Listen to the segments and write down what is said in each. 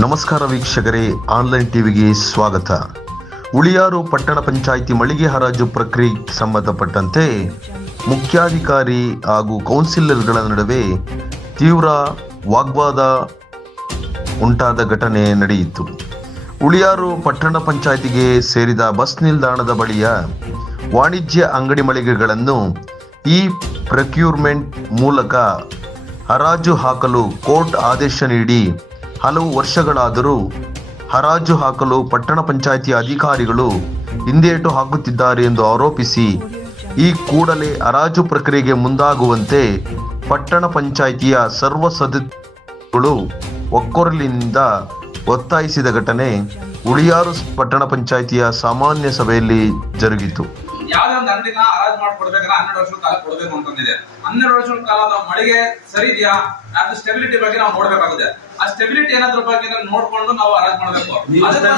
ನಮಸ್ಕಾರ ವೀಕ್ಷಕರೇ, ಆನ್ಲೈನ್ ಟಿವಿಗೆ ಸ್ವಾಗತ. ಉಳಿಯಾರು ಪಟ್ಟಣ ಪಂಚಾಯಿತಿ ಮಳಿಗೆ ಹರಾಜು ಪ್ರಕ್ರಿಯೆಗೆ ಸಂಬಂಧಪಟ್ಟಂತೆ ಮುಖ್ಯಾಧಿಕಾರಿ ಹಾಗೂ ಕೌನ್ಸಿಲರ್ಗಳ ನಡುವೆ ತೀವ್ರ ವಾಗ್ವಾದ ಉಂಟಾದ ಘಟನೆ ನಡೆಯಿತು. ಉಳಿಯಾರು ಪಟ್ಟಣ ಪಂಚಾಯಿತಿಗೆ ಸೇರಿದ ಬಸ್ ನಿಲ್ದಾಣದ ಬಳಿಯ ವಾಣಿಜ್ಯ ಅಂಗಡಿ ಮಳಿಗೆಗಳನ್ನು ಈ ಪ್ರೊಕ್ಯೂರ್ಮೆಂಟ್ ಮೂಲಕ ಹರಾಜು ಹಾಕಲು ಕೋರ್ಟ್ ಆದೇಶ ನೀಡಿ ಹಲವು ವರ್ಷಗಳಾದರೂ ಹರಾಜು ಹಾಕಲು ಪಟ್ಟಣ ಪಂಚಾಯಿತಿಯ ಅಧಿಕಾರಿಗಳು ಹಿಂದೇಟು ಹಾಕುತ್ತಿದ್ದಾರೆ ಎಂದು ಆರೋಪಿಸಿ ಈ ಕೂಡಲೇ ಹರಾಜು ಪ್ರಕ್ರಿಯೆಗೆ ಮುಂದಾಗುವಂತೆ ಪಟ್ಟಣ ಪಂಚಾಯಿತಿಯ ಸರ್ವ ಸದಸ್ಯರು ಒಕ್ಕೊರಲಿನಿಂದ ಒತ್ತಾಯಿಸಿದ ಘಟನೆ ಉಳಿಯಾರು ಪಟ್ಟಣ ಪಂಚಾಯಿತಿಯ ಸಾಮಾನ್ಯ ಸಭೆಯಲ್ಲಿ ಜರುಗಿತು. ಯಾವುದೇ ಒಂದು ಅಂಗಡಿನ ಹರಾಜು ಮಾಡ್ಕೊಡ್ಬೇಕಂದ್ರೆ 12 ವರ್ಷಗಳ ಕಾಲ ಕೊಡಬೇಕು ಅಂತಂದಿದೆ. 12 ವರ್ಷಗಳ ಕಾಲ ಮಳಿಗೆ ಸರಿ ಇದೆಯಾ, ಅದು ಸ್ಟೆಬಿಲಿಟಿ ಬಗ್ಗೆ ನಾವು ನೋಡ್ಬೇಕಾಗುತ್ತೆ. ಆ ಸ್ಟೆಬಿಲಿಟಿ ಏನಾದ್ರ ಬಗ್ಗೆ ನೋಡ್ಕೊಂಡು ನಾವು ಹರಾಜು ಮಾಡಬೇಕು. 50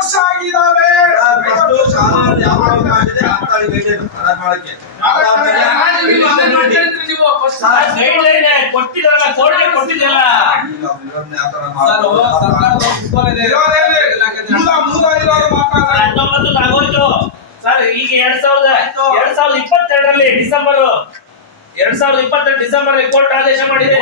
ವರ್ಷ ಆಗಿದಾವೆ. ಸರ್ ಈಗ 2022ರಲ್ಲಿ ಡಿಸೆಂಬರ್ 2022 ಕೋರ್ಟ್ ಆದೇಶ ಮಾಡಿದೆ.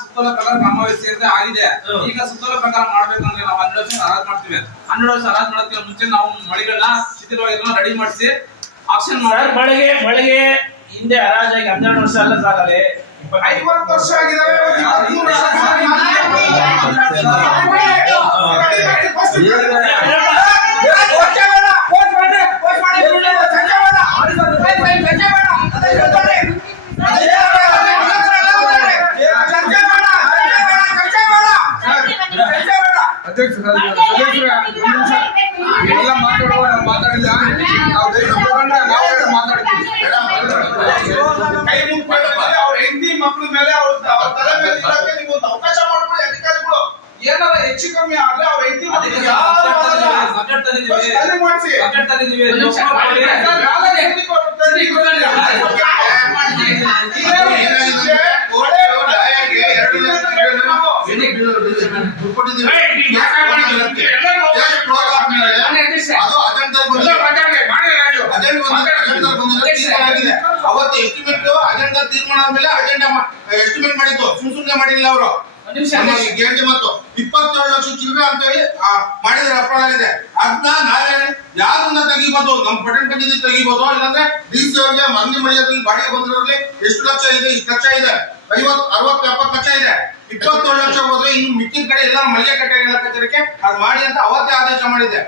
ಸುತ್ತೋಲೆ ಪ್ರಕಾರ ಕ್ರಮವಹಿಸಿ ಅಂತ ಆಗಿದೆ. ಈಗ ಸುತ್ತೋಲೆ ಪ್ರಕಾರ ಮಾಡ್ಬೇಕಂದ್ರೆ ನಾವು 12 ವರ್ಷ ಹರಾಜು ಮಾಡ್ತೀವಿ. 12 ವರ್ಷ ಹರಾಜು ಮಾಡೋದಕ್ಕೆ ಮುಂಚೆ ನಾವು ಮಳಿಗಳನ್ನ ಶಿಥಿಲವಾಗಿ ರೆಡಿ ಮಾಡಿಸಿ ಆಕ್ಷನ್ ಮಾಡಿ. ಮಳಿಗೆ ಹಿಂದೆ ಹರಾಜಾಗಿ 12 ವರ್ಷ ಅಲ್ಲ ಸಾಕಲೆ 50 ವರ್ಷ ಆಗಿದಾವೆ. ಎಲ್ಲ ಮಾತಾಡಿಲ್ಲ ನಾವು ಮಾತಾಡ್ತೀವಿ. ಕೈ ಮುಗ್ಕೊಳ್ಳೋದ್ರೆ ಅವ್ರ ಹೆಂಡತಿ ಮಕ್ಕಳ ಮೇಲೆ ಅವ್ರ ತಲೆ ಮೇಲೆ ಇರೋಕೆ ನೀವು ಒಂದು ಅವಕಾಶ ಮಾಡ್ಕೊಳ್ಳಿ. ಅಧಿಕಾರಿಗಳು ಏನಾರ ಹೆಚ್ಚು ಕಮ್ಮಿ ಆದ್ರೆ ಅವ್ರ ಹೆಂಡತಿ ಅವತ್ತು ಎಸ್ಟಿಮೇಟ್ ಅಜೆಂಡಾ ತೀರ್ಮಾನ ಆದ್ಮೇಲೆ ಅಜೆಂಡಾ ಎಸ್ಟಿಮೇಟ್ ಮಾಡಿದ್ದು ಸುಮ್ನೆ ಮಾಡಿಲ್ಲ ಅವರು. ಮತ್ತು 22 ಲಕ್ಷ ಚಿಲ್ಲರೆ ಅಂತ ಹೇಳಿ ಮಾಡಿದ್ರೆ ಅಪರಾಧ ಇದೆ. ಅದನ್ನ ನಾವೇ ಯಾರನ್ನ ತೆಗಿಬಹುದು, ನಮ್ಮ ಪಟ್ಟಣ ಪಂಚಾಯತಿ ತೆಗಿಬಹುದು, ಇಲ್ಲಾಂದ್ರೆ ಡಿಸಿ ಅವರಿಗೆ ಮಂದಿ ಮಳಿಗೆಯಲ್ಲಿ ಬಾಡಿಗೆ ಬಂದಿರೋದ್ರಲ್ಲಿ ಎಷ್ಟು ಲಕ್ಷ ಇದೆ, ಇಷ್ಟು ಲಕ್ಷ ಇದೆ, 50, 60, 70 ಲಕ್ಷ ಇದೆ. 22 ಲಕ್ಷ ಹೋದ್ರೆ ಇನ್ನು ಮಿಕ್ಕಿದ ಕಡೆ ಎಲ್ಲ ಮಳಿಗೆ ಕಟ್ಟಡಕ್ಕೆ ಅದು ಮಾಡಿ ಅಂತ ಅವತ್ತೇ ಆದೇಶ ಮಾಡಿದೆ.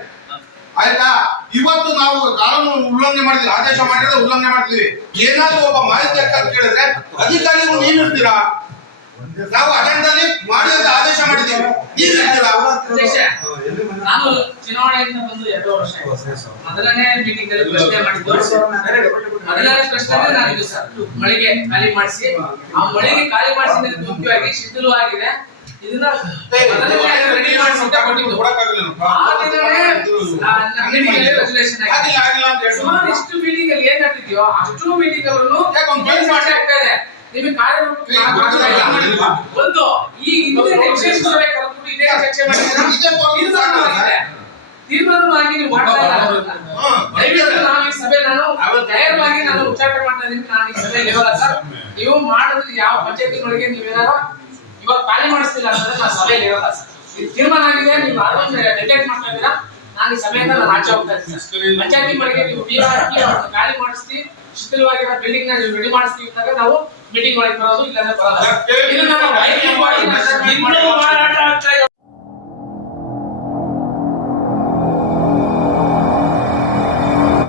ಆಯ್ತಾ? ಇವತ್ತು ನಾವು ಕಾನೂನು ಉಲ್ಲಂಘನೆ ಮಾಡಿದ್ವಿ, ಆದೇಶ ಮಾಡಿದ್ರೆ ಉಲ್ಲಂಘನೆ ಮಾಡ್ತೀವಿ. ಏನಾದ್ರೂ ಒಬ್ಬ ಮಾಹಿತಿ ಕೇಳಿದ್ರೆ ಅಧಿಕಾರಿಗಳು ನೀವ್ ಇರ್ತೀರಾ? ನಾವು ಅಜೆಂಡಾದಲ್ಲಿ ಮಾಡಿ ಅಂತ ಆದೇಶ ಮಾಡಿದ್ದೀವಿ, ನೀವ್ ಇರ್ತೀರಾ? ನಾನು ಚುನಾವಣೆಯಿಂದ ಬಂದು 2 ವರ್ಷ ಮೊದಲನೇ ಮೀಟಿಂಗ್ ಅಲ್ಲಿ ಪ್ರಶ್ನೆ ಮಾಡಿದ್ದು. ಮೊದಲನೇ ಪ್ರಶ್ನೆ ನಾನು ಸರ್ ಮಳಿಗೆ ಖಾಲಿ ಮಾಡಿಸಿ, ಆ ಮಳಿಗೆ ಖಾಲಿ ಮಾಡಿಸಿದ ಮುಖ್ಯವಾಗಿ ಶಿಥಿಲವಾಗಿದೆ. ಇದನ್ನ ರೆಡಿ ಮಾಡಿಸಿ ಕೊಟ್ಟಿದ್ದು ಇಷ್ಟು ಮೀಟಿಂಗ್ ಅಲ್ಲಿ ಏನ್ ಆಗ್ತಿದ್ಯೋ ಅಷ್ಟು ಮೀಟಿಂಗ್ ಅವರನ್ನು ಆಗ್ತಾ ಇದೆ. ನಿಮಗೆ ಒಂದು ಈ ಹಿಂದೆ ಎಕ್ಸ್ಚೇಂಜ್ ಮಾಡಬೇಕಾದ್ರೆ ಇದೇ ಚರ್ಚೆ ಮಾಡಿದ್ರೆ ತೀರ್ಮಾನವಾಗಿ ನೀವು ಮಾಡ್ತಾ ಇಲ್ಲ. ನಾನು ಈ ಸಭೆ ಧೈರ್ಯವಾಗಿ ನಾನು ಉಚ್ಚಾಟನೆ ಮಾಡ್ತಾ ಇದ್ದೀನಿ. ನಾನು ಈ ಸಭೆ ಇರಲ್ಲ ಸರ್. ನೀವು ಮಾಡಿದ್ರೆ ಯಾವ ಪಂಚಾಯತಿಗಳಿಗೆ ನೀವೇನಾರು ಇವಾಗ ಖಾಲಿ ಮಾಡಿಸ್ತಿಲ್ಲ ಅಂತಂದ್ರೆ ನಾನು ಸಭೆಯಲ್ಲಿ ಇರಲ್ಲ ಸರ್. ಇದು ತೀರ್ಮಾನ ಆಗಿದೆ. ನೀವು ನೆಗ್ಲೆಕ್ಟ್ ಮಾಡ್ತಾ ಇದ್ದೀರಾ. ನಾನು ಈ ಸಭೆಯಿಂದ ನಾನು ಆಚೆ ಹೋಗ್ತಾ ಇದ್ದೀನಿ. ಪಂಚಾಯತಿ ಮಳಿಗೆ ನೀವು ಖಾಲಿ ಮಾಡಿಸ್ತಿ, ಶಿಥಿಲವಾಗಿರೋ ಬಿಲ್ಡಿಂಗ್ ನ ರೆಡಿ ಮಾಡಿಸ್ತೀವಿ ಅಂದಾಗ ನಾವು ಮೀಟಿಂಗ್ ಮಾಡಿ ಬರೋದು, ಇಲ್ಲಾಂದ್ರೆ ಬರಲ್ಲ. ಇದು ನಮ್ಮ ಮಾರಾಟ ಆಗ್ತಾ ಇದೆ.